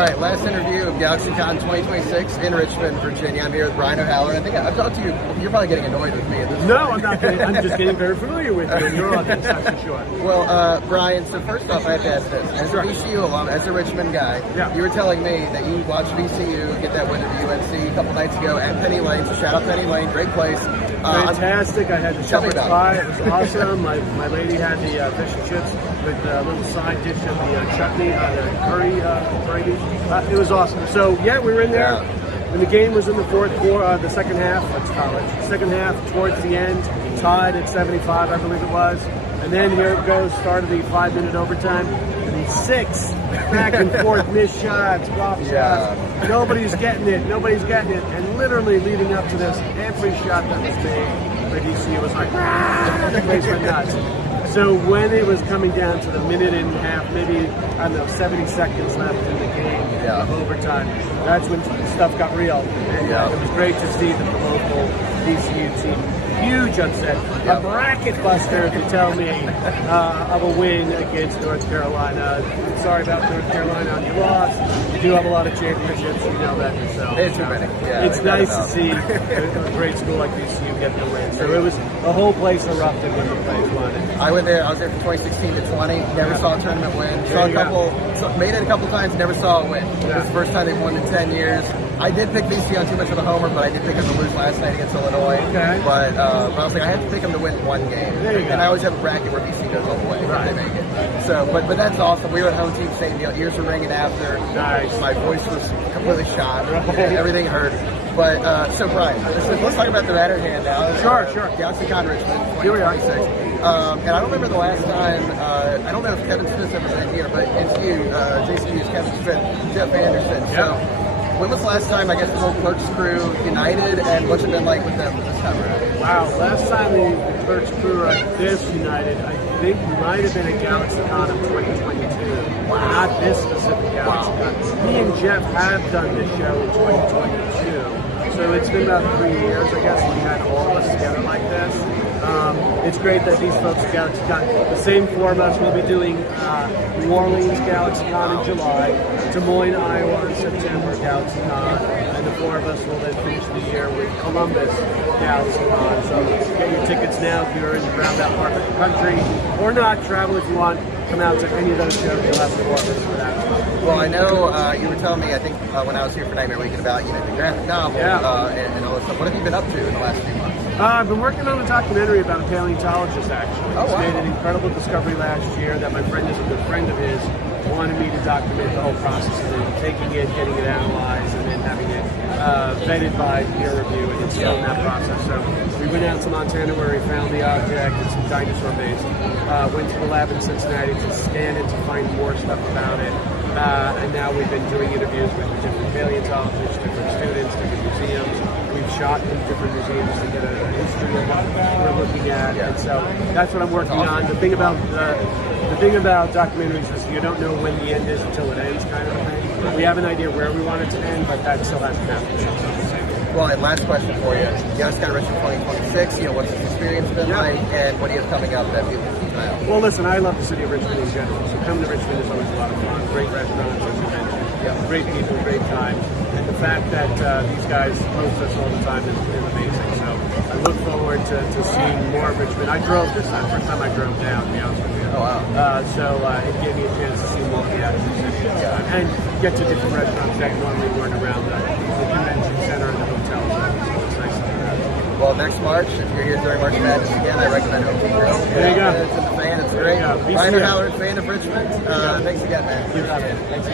right, last interview of GalaxyCon 2026 in Richmond, Virginia. I'm here with Brian O'Halloran. I think I've talked to you. You're probably getting annoyed with me at this point. No, I'm not getting. I'm just getting very familiar with you and your audience, that's for sure. Well, Brian, so first off, I have to ask this. As a VCU alum, as a Richmond guy, you were telling me that you watched VCU get that win over UNC a couple nights ago at Penny Lane. So shout out Penny Lane, great place. Fantastic. I had the shepherd's pie. It was awesome. My lady had the fish and chips with a little side dish of the chutney, the curry gravy. It was awesome. So yeah, we were in there. And the game was in the fourth quarter, the second half. That's college. Second half, towards the end, tied at 75, I believe it was. And then here it goes, start of the 5-minute overtime. And these 6 back and forth missed shots, drop shots. Nobody's getting it. Nobody's getting it. And literally leading up to this, every shot that was made by VCU was like, the place went nuts. So when it was coming down to the minute and a half, maybe, I don't know, 70 seconds left in the game of overtime, that's when stuff got real. And it was great to see that the local VCU team, huge upset, a bracket buster, if you tell me, of a win against North Carolina. I'm sorry about North Carolina, you lost. You do have a lot of championships, you know that yourself. It's winning. It's nice to see a great school like VCU get the win. So it was, the whole place erupted when the place won it. I was there from 2016 to 20. Never saw a tournament win. Made it a couple times, never saw a win. It was the first time they've won in 10 years. I did pick VCU on too much of a homer, but I did pick them to lose last night against Illinois. But I was like, I had to pick them to win one game. And I always have a bracket where VCU goes all the way if they make it. So, but that's awesome. We were at home team, same deal. Ears were ringing after. Nice. My voice was completely shot. Everything hurt. But so Brian, let's talk about the matter at hand now. Sure. GalaxyCon Richmond, Here we are. 2026. And I don't remember the last time. I don't know if Kevin Smith's ever been here, but it's you, JCU's Kevin Smith, Jeff Anderson. So when was the last time, I guess, the whole Clerks crew united, and what's it been like with them this time around? Wow, last time the Clerks crew are this united, I think might have been at GalaxyCon of 2022. Not this specific GalaxyCon. Me and Jeff have done this show in 2022. So it's been about 3 years, I guess, we had all of us together like this. It's great that these folks at GalaxyCon, the same four of us will be doing New Orleans GalaxyCon in July, Des Moines, Iowa in September GalaxyCon, and the four of us will then finish the year with Columbus GalaxyCon. So get your tickets now if you're in the roundabout part of the country, or not, travel if you want. Come out to any of those shows, you'll have the four of us for that. Well, I know you were telling me, I think, when I was here for Nightmare Weekend about the graphic novel and all this stuff. What have you been up to in the last few months? I've been working on a documentary about a paleontologist, actually. Oh, wow. Made an incredible discovery last year that my friend is a good friend of his, wanted me to document the whole process of it, taking it, getting it analyzed, and then having it vetted by peer review, and it's still in that process. So we went out to Montana where we found the object, it's some dinosaur base, went to the lab in Cincinnati to scan it to find more stuff about it, and now we've been doing interviews with different paleontologists, different students, different museums. We've shot in different museums to get a history of what we're looking at, and so that's what I'm working on. The thing about documentaries is you don't know when the end is until it ends, kind of a thing. We have an idea where we want it to end, but that still hasn't happened. Well, and last question for you. GalaxyCon Richmond 2026, what's this experience been like, and what do you have coming up that people can keep an eye on? Well, listen, I love the city of Richmond in general, so coming to Richmond is always a lot of fun. Great restaurants, as you mentioned. Great people, great time. And the fact that these guys host us all the time is amazing. So I look forward to seeing more of Richmond. I drove this time, first time I drove down, to be honest with you. Oh, wow. So it gave me a chance to see more of the actual city and get to different restaurants that normally weren't around the convention center and the hotel. So it's nice to do that. Well, next March, if you're here during March Madness again, I recommend Home Team Grill. There you go. It's a fan, it's great. Brian O'Halloran, fan of Richmond. Thanks again, man. Thanks.